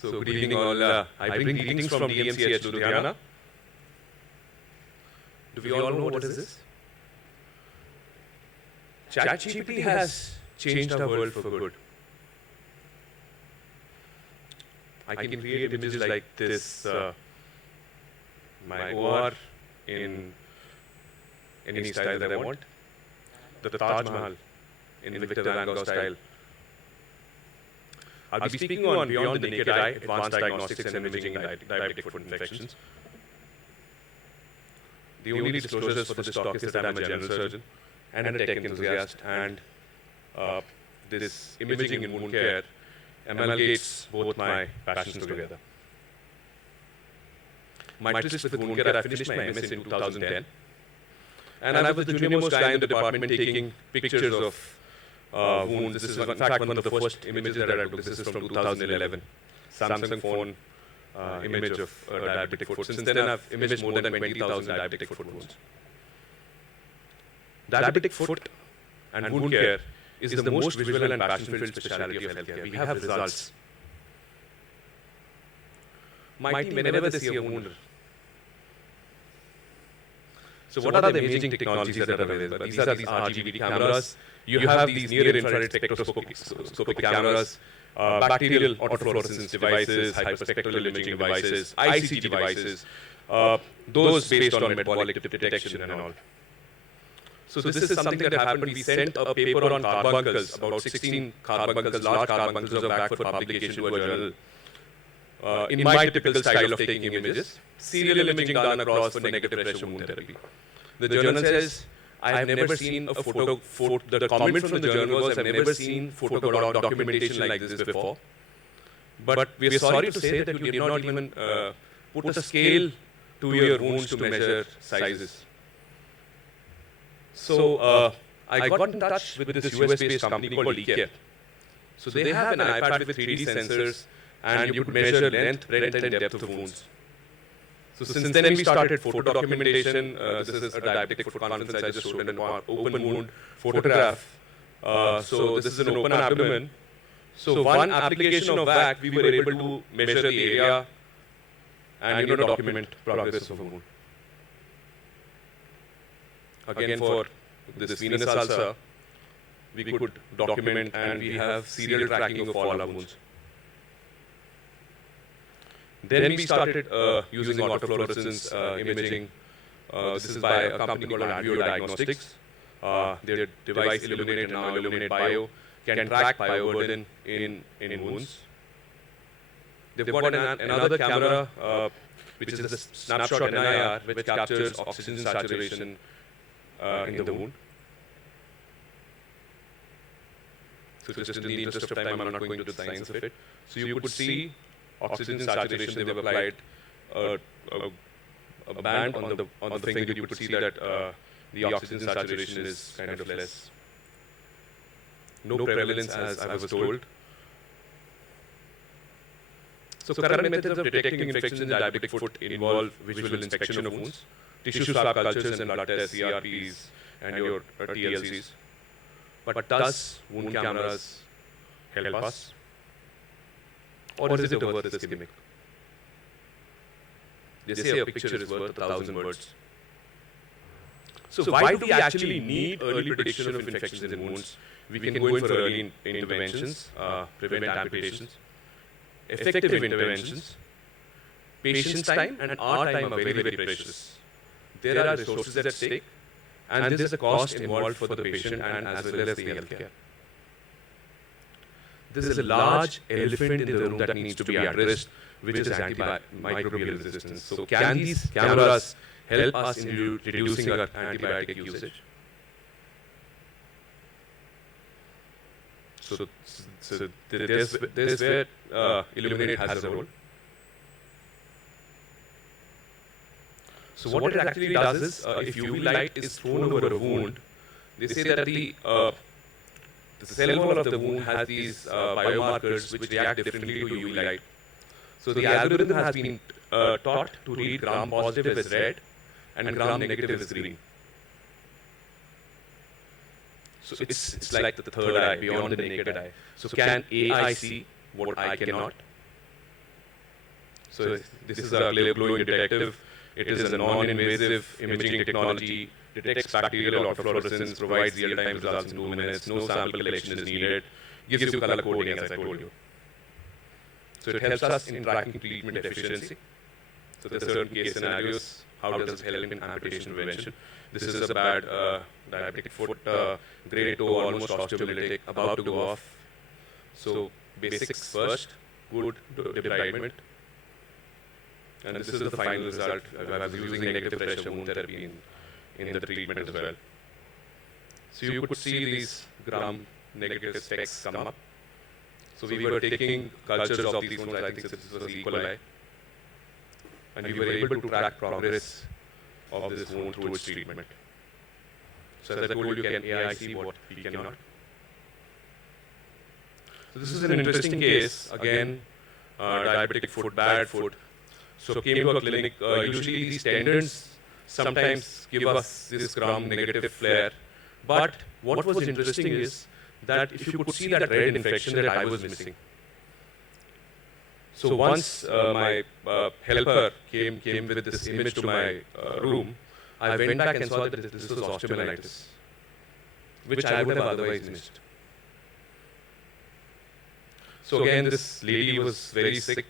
So good evening all. I bring greetings from DMCH Ludhiana. Do we all know what is this? ChatGPT has changed our world for good. I can create images like this, my OR in any style that I want. The Taj Mahal in Victor Van Gogh style. I'll be speaking on Beyond the Naked Eye, Advanced Diagnostics and Imaging in Diabetic Foot Infections. The only disclosures for this talk is that I'm a general surgeon and a tech enthusiast, and this imaging in wound care amalgamates both my passions together. My twist with wound care, I finished my MS in 2010, and I was the junior most guy in the department taking pictures of wounds. This is in fact one of the first images that I took. This is from 2011. Samsung phone image of a diabetic foot. Since then I've imaged more than 20,000 diabetic foot wounds. Diabetic foot and wound care is the most visual and passion-filled specialty of healthcare. We have results. My team, whenever they see a wound. So what are the imaging technologies that are available? These are these RGBD cameras. You have these near-infrared spectroscopic cameras, bacterial autofluorescence devices, hyperspectral imaging devices, ICG devices, those based on metabolic detection and all. So this is something that happened. We sent a paper on carbuncles, about 16 carbuncles, large carbuncles of back for publication to a journal. In my typical style of taking images, serial imaging done across for negative pressure wound therapy. The journal says, I have never seen a the comment from the journal was, I've never seen photo documentation like this before. But we are sorry to say that you did not even put a scale to your wounds to measure sizes. So I got in touch with this US-based company called eCare. So they have an iPad with 3D sensors, and you could measure length, breadth, and depth of wounds. So since then we started photo documentation. This is a diabetic foot conference I just showed an open wound photograph. So this is an open abdomen. So one application of VAC, we were able to measure the area and document progress of a wound. Again, for this venous ulcer, we could document, and we have serial tracking of all our wounds. Then we started using autofluorescence imaging. This is by a company called Avio Diagnostics. Their device Illuminate and now Illuminate Bio can track bioburden in wounds. They've got another camera, which is a snapshot NIR, which captures oxygen saturation in the wound. So just in the interest of time, I'm not going into the science of it. So you could see oxygen saturation. They've applied a band on the finger. You could see that the oxygen saturation is kind of less. No prevalence, as I was told. So current methods of detecting infections in diabetic foot involve visual inspection of wounds, tissue swab cultures and blood tests, CRPs, and your TLCs. But does wound cameras help us? Or is it worth this gimmick? They say a picture is worth 1,000 words. So why do we actually need early prediction of infections in wounds? We can go in for early interventions, prevent amputations, effective interventions. Patient's time and our time are very, very precious. There are resources at stake, and there is a cost involved for the patient and as well as the healthcare. There is a large elephant in the room that needs to be addressed, which is antimicrobial resistance. So can these cameras help us in reducing our antibiotic usage? So there's where Illuminate has a role. So what it actually does is, if UV light is thrown over a wound, they say that the cell wall of the wound has these biomarkers which react differently to UV light. So the algorithm has been taught to read gram positive as red and gram negative as green. So it's like the third eye, beyond the naked eye. So can AI see what I cannot? So this is a clear glowing detective. It is a non-invasive imaging technology, detects bacterial autofluorescence, provides real-time results in 2 minutes, no sample collection is needed, gives you color coding as I told you. So it helps us in tracking treatment efficiency. So there are certain case scenarios. How does it help in amputation prevention? This is a bad diabetic foot, grade 2, almost osteomyelitic, about to go off. So basics first, good debridement. And this is the final result. I was using negative pressure wound therapy in the treatment as well. So you could see these gram negative specks come up. So we were taking cultures of these wounds, I think this was E. coli. And we were able to track progress of this wound through its treatment. So as I told you, can AI see what we cannot? So this is an interesting case. Again, diabetic foot, bad foot. So came to a clinic. Usually these tendons sometimes give us this gram negative flare. But what was interesting is that if you could see that red infection that I was missing. So once my helper came with this image to my room, I went back and saw that this was osteomyelitis, which I would have otherwise missed. So again, this lady was very sick,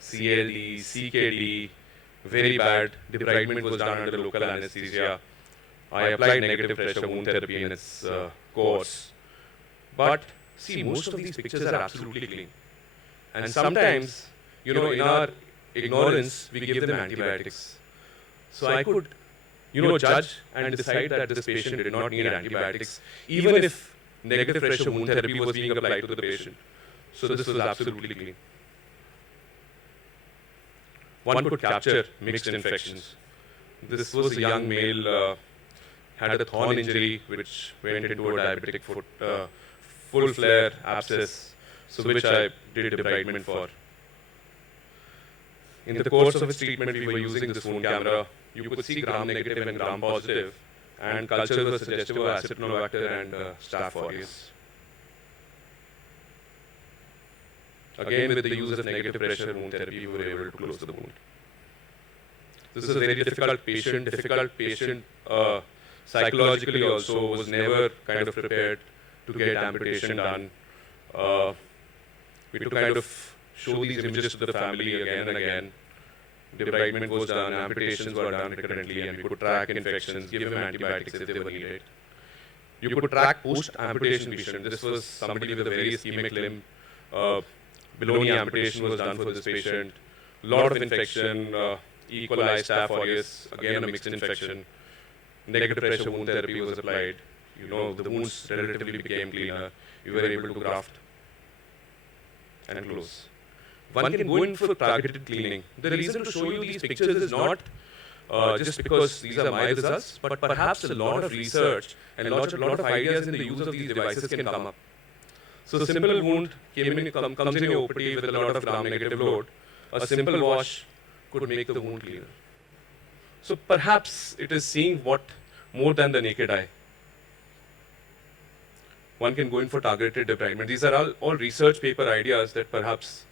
CLD, CKD, very bad. Debridement was done under local anesthesia. I applied negative pressure wound therapy in its course. But see, most of these pictures are absolutely clean. And sometimes, in our ignorance, we give them antibiotics. So I could, judge and decide that this patient did not need antibiotics, even if negative pressure wound therapy was being applied to the patient. So this was absolutely clean. One could capture mixed infections. This was a young male, had a thorn injury, which went into a diabetic foot, full flare, abscess, so which I did debridement for. In the course of its treatment, we were using this wound camera. You could see gram negative and gram positive, and cultures were suggestive of Acinetobacter and Staph aureus. Again, with the use of negative pressure wound therapy, we were able to close the wound. This is a very difficult patient, psychologically also was never kind of prepared to get amputation done. We had to kind of show these images to the family again and again. Debridement was done, amputations were done recurrently, and we could track infections, give them antibiotics if they were needed. You could track post-amputation patient. This was somebody with a very ischemic limb. Below knee amputation was done for this patient. Lot of infection, E. coli, Staph aureus, again a mixed infection. Negative pressure wound therapy was applied. The wounds relatively became cleaner. We were able to graft and close. One can go in for targeted cleaning. The reason to show you these pictures is not just because these are my results, but perhaps a lot of research and a lot of ideas in the use of these devices can come up. So simple wound comes in your OPD with a lot of gram-negative load. A simple wash could make the wound cleaner. So perhaps it is seeing what more than the naked eye. One can go in for targeted debridement. These are all research paper ideas that perhaps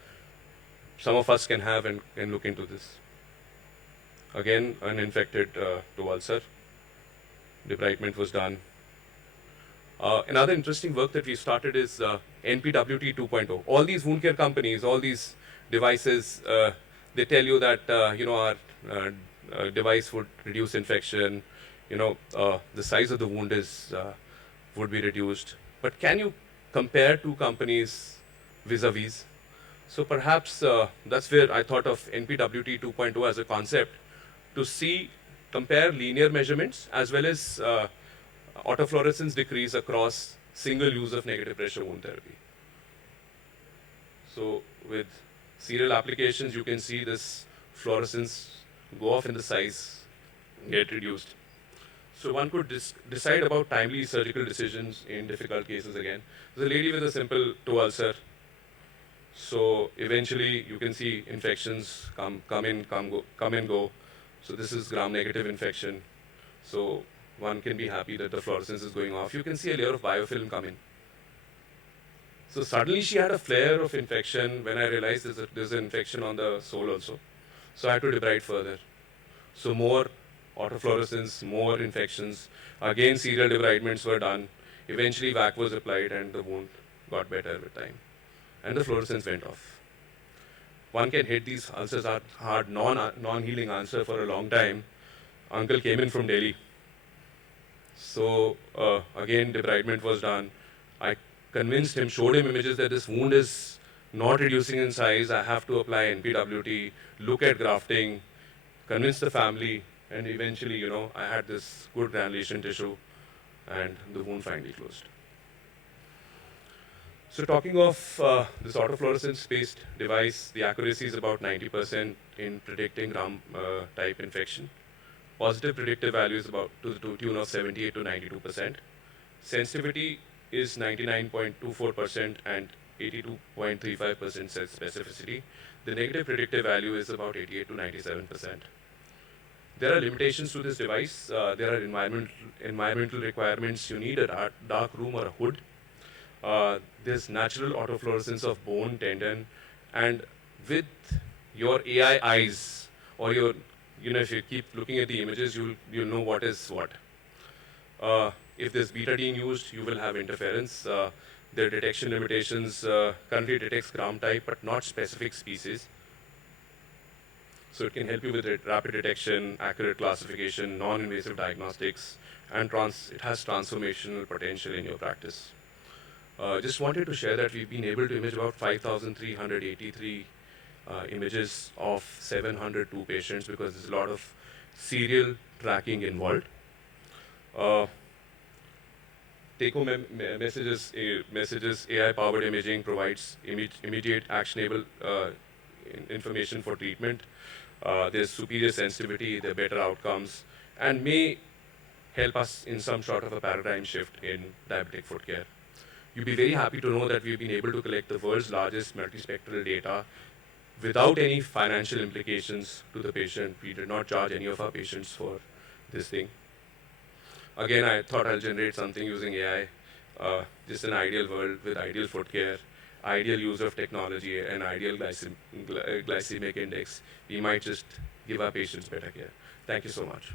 some of us can have and look into this. Again, uninfected toe ulcer. Debridement was done. Another interesting work that we started is NPWT 2.0. All these wound care companies, all these devices, they tell you that our device would reduce infection. The size of the wound would be reduced. But can you compare two companies vis-a-vis? So perhaps that's where I thought of NPWT 2.0 as a concept to compare linear measurements as well as autofluorescence decrease across single use of negative pressure wound therapy. So with serial applications, you can see this fluorescence go off in the size, get reduced. So one could decide about timely surgical decisions in difficult cases again. There's a lady with a simple toe ulcer. So eventually you can see infections come and go. So this is gram-negative infection. So one can be happy that the fluorescence is going off. You can see a layer of biofilm come in. So suddenly she had a flare of infection when I realized there's an infection on the sole also. So I had to debride further. So more autofluorescence, more infections. Again, serial debridements were done. Eventually, vac was applied and the wound got better with time. And the fluorescence went off. One can hit these ulcers are hard, non-healing ulcer for a long time. Uncle came in from Delhi. So again, debridement was done. I convinced him, showed him images that this wound is not reducing in size. I have to apply NPWT, look at grafting, convince the family, and eventually, I had this good granulation tissue, and the wound finally closed. So talking of this autofluorescence-based device, the accuracy is about 90% in predicting Gram-type infection. Positive predictive value is about to the tune of 78 to 92%. Sensitivity is 99.24% and 82.35% specificity. The negative predictive value is about 88 to 97%. There are limitations to this device. There are environmental requirements. You need a dark room or a hood. There's natural autofluorescence of bone, tendon, and with your AI eyes or your, if you keep looking at the images, you'll know what is what. If there's betadine used, you will have interference. There are detection limitations. Currently detects gram type, but not specific species. So it can help you with rapid detection, accurate classification, non-invasive diagnostics, and it has transformational potential in your practice. Just wanted to share that we've been able to image about 5,383 images of 702 patients because there's a lot of serial tracking involved. Take-home messages, AI-powered imaging provides immediate actionable information for treatment. There's superior sensitivity, there are better outcomes, and may help us in some sort of a paradigm shift in diabetic foot care. You'll be very happy to know that we've been able to collect the world's largest multispectral data without any financial implications to the patient. We did not charge any of our patients for this thing. Again, I thought I'll generate something using AI. Just an ideal world with ideal foot care, ideal use of technology, and ideal glycemic index. We might just give our patients better care. Thank you so much.